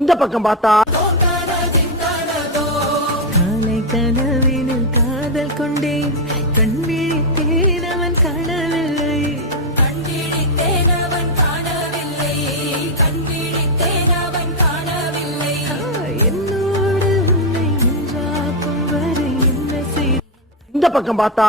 இந்த பக்கம் பார்த்தா காலை கனவினில் காதல் கொண்டேன், கண்விழித்தேன் அவன் காணவில்லை, கண்விழித்தேன் அவன் காணவில்லை, கண்விழித்தேன் அவன் காணவில்லை. என்னோடு உன்னை ஒன்றாக்கும் வரை என்ன செய்ய இந்த பக்கம் பார்த்தா